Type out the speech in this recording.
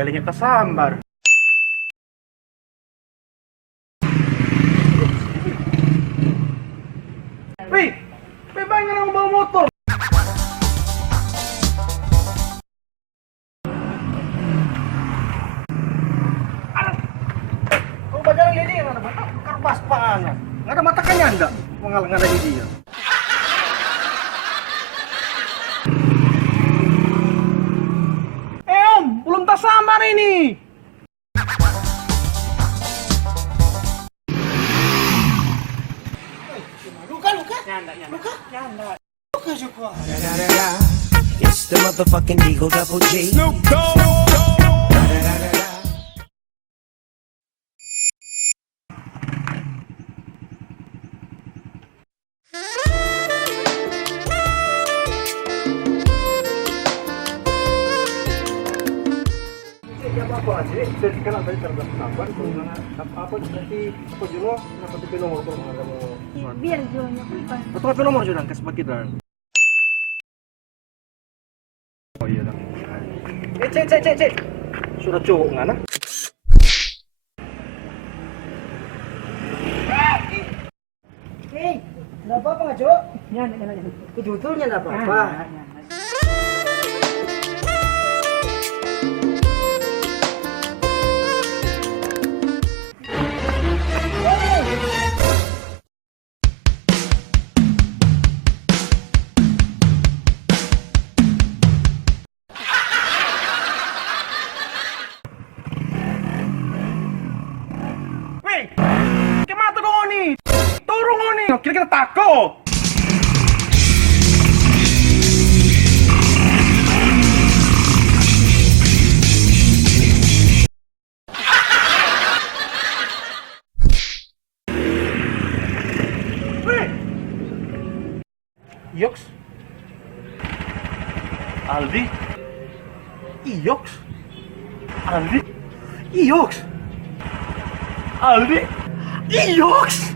relingnya kesambar. Wih, bebas nggak bawa motor. Kau baca lidi yang ada mata kerbas paana. Nggak ada mata kanya enggak? Mengalang ada lidi ya. Om, belum tak samar ini. Luka juga. It's the motherfucking Eagle Double G. Snoop Dogg. Apa aja? Saya dikenal tadi terhadap kapan? Apa nanti pojolo kenapa tipe nomor tuh kamu? Biar jualnya apa? Betul apa nomor sudah kasih bagi dan. Oh iya dah. Cek. Sudah cowok nggak nak? Hei, nggak apa-apa nggak cowok? Ya. Kejutulnya nggak apa-apa. Wih, kemana tuh ngoni? Turun ngoni. Kira-kira tako. Wih, Yoks, Aldi, Yoks, Aldi, Yoks. Aldi, Yoks.